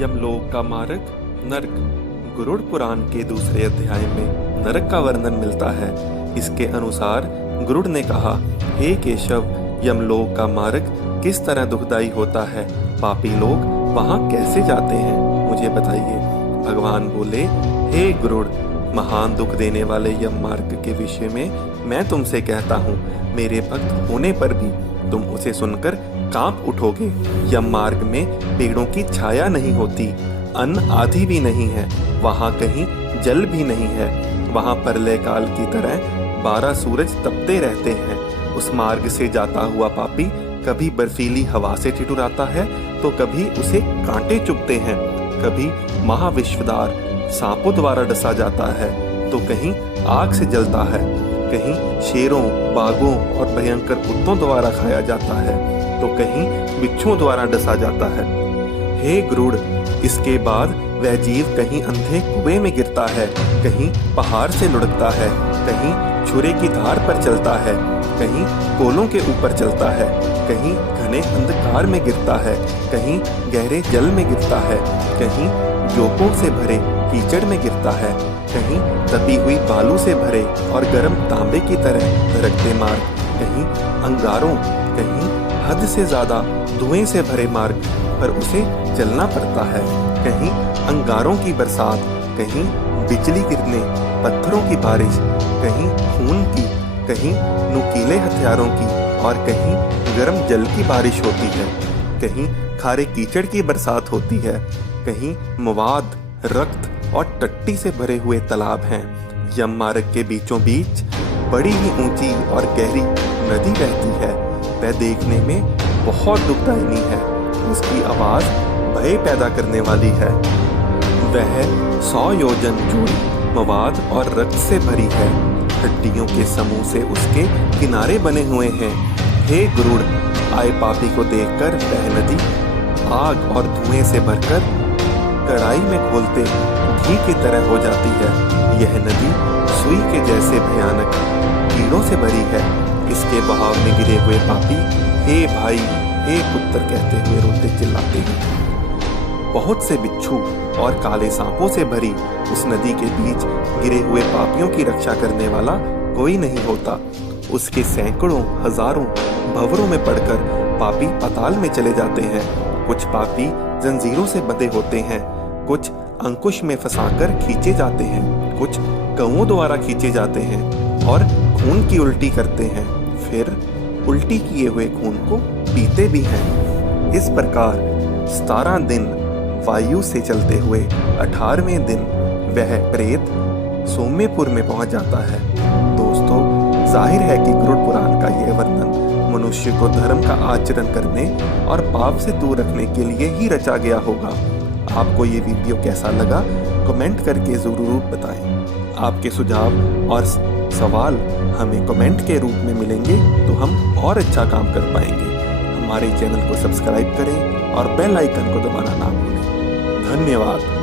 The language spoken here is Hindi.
यमलोक का मार्ग नरक। गरुड़ पुराण के दूसरे अध्याय में नरक का वर्णन मिलता है। इसके अनुसार गरुड़ ने कहा, हे केशव, यमलोक का मार्ग किस तरह दुखदाई होता है? पापी लोग वहां कैसे जाते हैं, मुझे बताइए। भगवान बोले, हे गरुड़, महान दुख देने वाले यम मार्ग के विषय में मैं तुमसे कहता हूँ, मेरे भक्त होने पर भी तुम उसे सुनकर कांप उठोगे। यम मार्ग में पेड़ों की छाया नहीं होती, अन्न आदि भी नहीं है, वहां कहीं जल भी नहीं है। वहां प्रलय काल की तरह 12 सूरज तपते रहते हैं। उस मार्ग से जाता हुआ पापी कभी बर्फीली हवा से ठिठुराता है तो कभी उसे कांटे चुभते हैं, कभी महाविश्वदार सांपों द्वारा डसा जाता है तो कहीं आग से जलता है, कहीं शेरों, बाघों और भयंकर कुत्तों द्वारा खाया जाता है तो कहीं बिच्छुओं द्वारा डसा जाता है। हे गरुड़, इसके बाद वह जीव कहीं अंधे कुएं में गिरता है, कहीं पहाड़ से लुढ़कता है, कहीं छुरे की धार पर चलता है, कहीं कोलों के ऊपर चलता है, कहीं घने अंधकार में गिरता है, कहीं गहरे जल में गिरता है, कहीं जोकों से भरे कीचड़ में गिरता है, कहीं तपी हुई बालू से भरे और गर्म तांबे की तरह धड़कते मार्ग, कहीं अंगारों, कहीं हद से ज्यादा धुएं से भरे मार्ग पर उसे चलना पड़ता है, कहीं अंगारों की बरसात, कहीं बिजली गिरने, पत्थरों की बारिश, कहीं खून की, कहीं नुकीले हथियारों की और कहीं गर्म जल की बारिश होती है, कहीं खारे कीचड़ की बरसात होती है, कहीं मवाद, रक्त और टट्टी से भरे हुए तालाब हैं। यम मार्ग के बीचों बीच बड़ी ही ऊंची और गहरी नदी बहती है। वह देखने में बहुत दुखदायिनी है, उसकी आवाज भय पैदा करने वाली है। वह 100 योजन चौड़ी, मवाद और रक्त से भरी है। हड्डियों के समूह से उसके किनारे बने हुए हैं। हे गरुड़, आए पापी को देखकर वह नदी आग और धुएं से भरकर कड़ाई में घोलते घी की तरह हो जाती है। यह नदी सुई के जैसे भयानक कीड़ों से भरी है। इसके बहाव में गिरे हुए पापी हे भाई, हे पुत्र कहते हुए रोते चिल्लाते हैं। बहुत से बिच्छू और काले सांपों से भरी उस नदी के बीच गिरे हुए पापियों की रक्षा करने वाला कोई नहीं होता। उसके सैकड़ों हजारों भंवरों में पड़कर पापी पाताल में चले जाते हैं। कुछ पापी जंजीरों से बंधे होते हैं, कुछ अंकुश में फंसाकर खींचे जाते हैं, कुछ कौओं द्वारा खींचे जाते हैं और खून की उल्टी करते हैं, फिर उल्टी किए हुए खून को पीते भी हैं। इस प्रकार 17 दिन वायु से चलते हुए 18वें दिन वह प्रेत सौम्यपुर में पहुंच जाता है। दोस्तों, जाहिर है कि गरुड़ पुराण का यह वर्णन मनुष्य को धर्म का आचरण करने और पाप से दूर रखने के लिए ही रचा गया होगा। आपको ये वीडियो कैसा लगा, कमेंट करके ज़रूर बताएं। आपके सुझाव और सवाल हमें कमेंट के रूप में मिलेंगे तो हम और अच्छा काम कर पाएंगे। हमारे चैनल को सब्सक्राइब करें और बेल आइकन को दबाना ना भूलें। धन्यवाद।